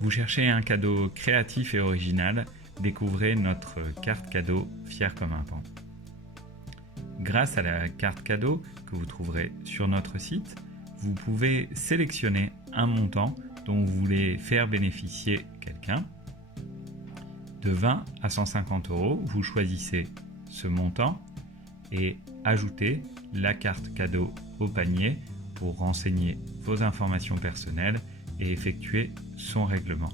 Vous cherchez un cadeau créatif et original, découvrez notre carte cadeau Fier comme un pan. Grâce à la carte cadeau que vous trouverez sur notre site, vous pouvez sélectionner un montant dont vous voulez faire bénéficier quelqu'un. De 20 à 150 €, vous choisissez ce montant et ajoutez la carte cadeau au panier pour renseigner vos informations personnelles et effectuer son règlement.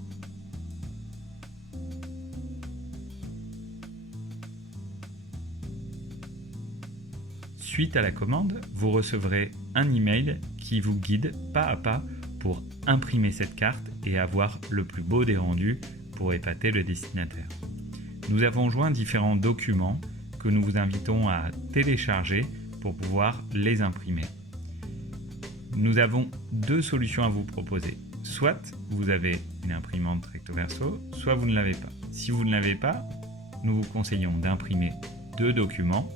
Suite à la commande, vous recevrez un email qui vous guide pas à pas pour imprimer cette carte et avoir le plus beau des rendus pour épater le destinataire. Nous avons joint différents documents que nous vous invitons à télécharger pour pouvoir les imprimer. Nous avons deux solutions à vous proposer. Soit vous avez une imprimante recto verso, soit vous ne l'avez pas. Si vous ne l'avez pas, nous vous conseillons d'imprimer deux documents.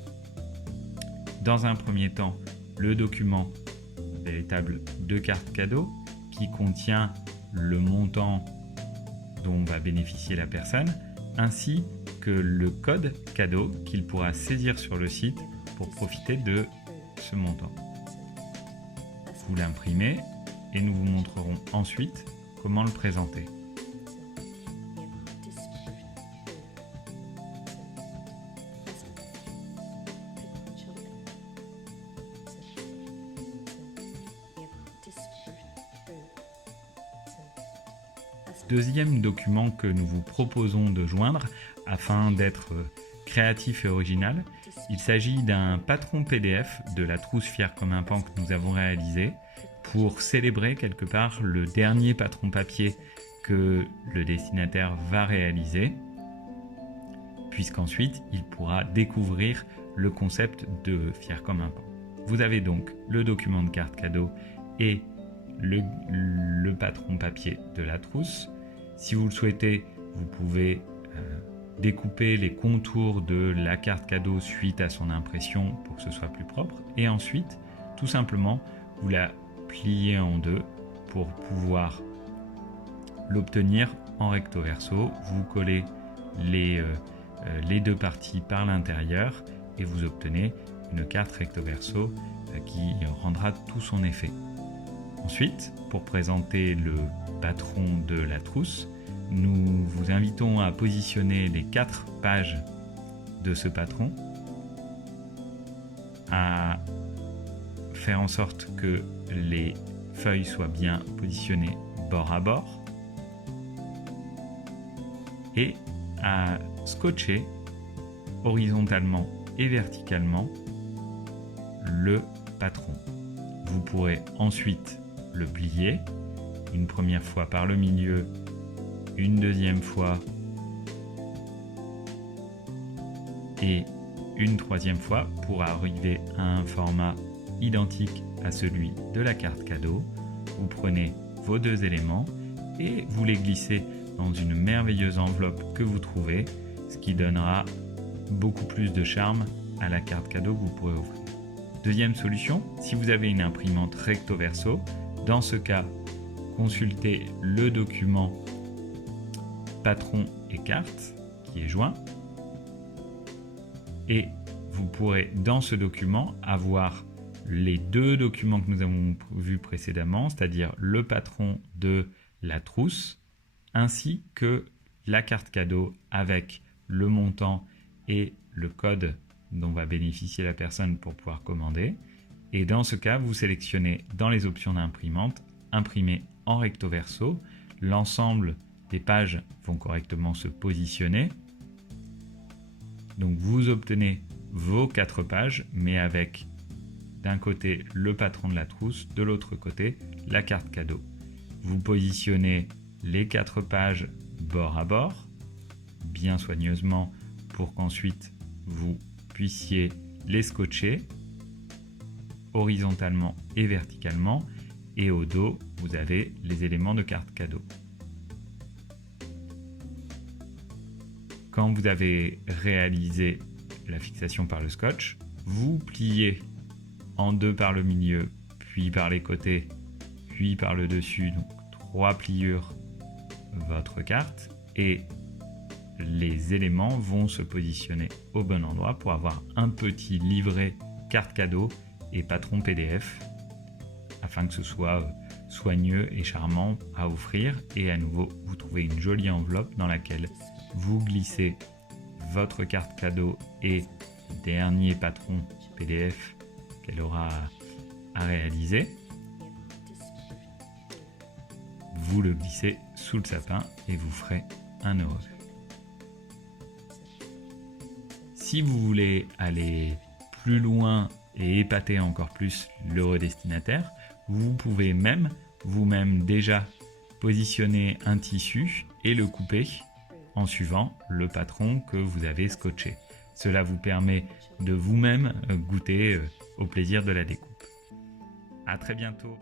Dans un premier temps, le document véritable de carte cadeau qui contient le montant dont va bénéficier la personne, ainsi que le code cadeau qu'il pourra saisir sur le site pour profiter de ce montant. Vous l'imprimez et nous vous montrerons ensuite comment le présenter. Deuxième document que nous vous proposons de joindre afin d'être créatif et original, il s'agit d'un patron PDF de la trousse Fier comme un pan que nous avons réalisé pour célébrer quelque part le dernier patron papier que le destinataire va réaliser, puisqu'ensuite il pourra découvrir le concept de Fier comme un pan. Vous avez donc le document de carte cadeau et le patron papier de la trousse. Si vous le souhaitez, vous pouvez découper les contours de la carte cadeau suite à son impression pour que ce soit plus propre. Et ensuite, tout simplement, vous la pliez en deux pour pouvoir l'obtenir en recto verso. Vous collez les deux parties par l'intérieur et vous obtenez une carte recto verso qui rendra tout son effet. Ensuite, pour présenter le patron de la trousse, nous vous invitons à positionner les 4 pages de ce patron, à faire en sorte que les feuilles soient bien positionnées bord à bord et à scotcher horizontalement et verticalement le patron. Vous pourrez ensuite le plier, une première fois par le milieu, une deuxième fois et une troisième fois pour arriver à un format identique à celui de la carte cadeau. Vous prenez vos deux éléments et vous les glissez dans une merveilleuse enveloppe que vous trouvez, ce qui donnera beaucoup plus de charme à la carte cadeau que vous pourrez offrir. Deuxième solution, si vous avez une imprimante recto verso, dans ce cas, consultez le document patron et carte qui est joint et vous pourrez dans ce document avoir les deux documents que nous avons vus précédemment, c'est-à-dire le patron de la trousse ainsi que la carte cadeau avec le montant et le code dont va bénéficier la personne pour pouvoir commander. Et dans ce cas, vous sélectionnez dans les options d'imprimante, imprimer en recto verso. L'ensemble des pages vont correctement se positionner. Donc vous obtenez vos 4 pages, mais avec d'un côté le patron de la trousse, de l'autre côté la carte cadeau. Vous positionnez les 4 pages bord à bord, bien soigneusement pour qu'ensuite vous puissiez les scotcher horizontalement et verticalement, et au dos vous avez les éléments de carte cadeau. Quand vous avez réalisé la fixation par le scotch, vous pliez en deux par le milieu, puis par les côtés, puis par le dessus, donc 3 pliures votre carte et les éléments vont se positionner au bon endroit pour avoir un petit livret carte cadeau et patron PDF afin que ce soit soigneux et charmant à offrir. Et à nouveau, vous trouvez une jolie enveloppe dans laquelle vous glissez votre carte cadeau et le dernier patron PDF qu'elle aura à réaliser. Vous le glissez sous le sapin et vous ferez un heureux. Si vous voulez aller plus loin et épater encore plus l'heureux destinataire, vous pouvez même vous-même déjà positionner un tissu et le couper en suivant le patron que vous avez scotché. Cela vous permet de vous-même goûter au plaisir de la découpe. À très bientôt.